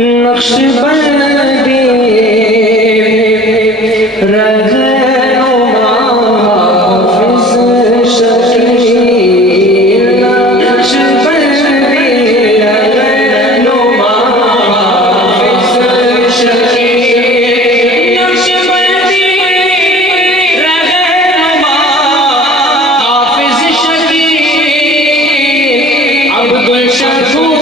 नक्शबंदी रहनुमा हाफिज शकील, नक्शबंदी रहनुमा हाफिज शकील, नक्शबंदी रहनुमा हाफिज शकील, अब्दुल शकूर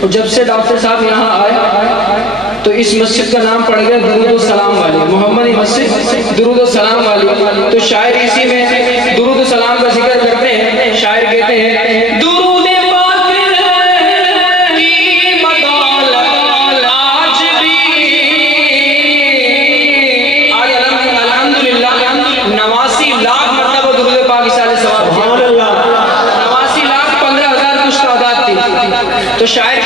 और जब से डॉक्टर साहब यहाँ आए तो इस मस्जिद का नाम पड़ गया दुरूद सलाम वाली, मोहम्मदी मस्जिद दुरूद सलाम वाली। तो शायर इसी में दुरूद सलाम का जिक्र करते हैं। शायर कहते हैं दुरूद पाक की बदौलत आज भी आज अल्हम्दुलिल्लाह 89 लाख मरतबा दुरूद पाक इसाले सवाब, 89 लाख 15,000 कुछ तादाद थी। तो शायर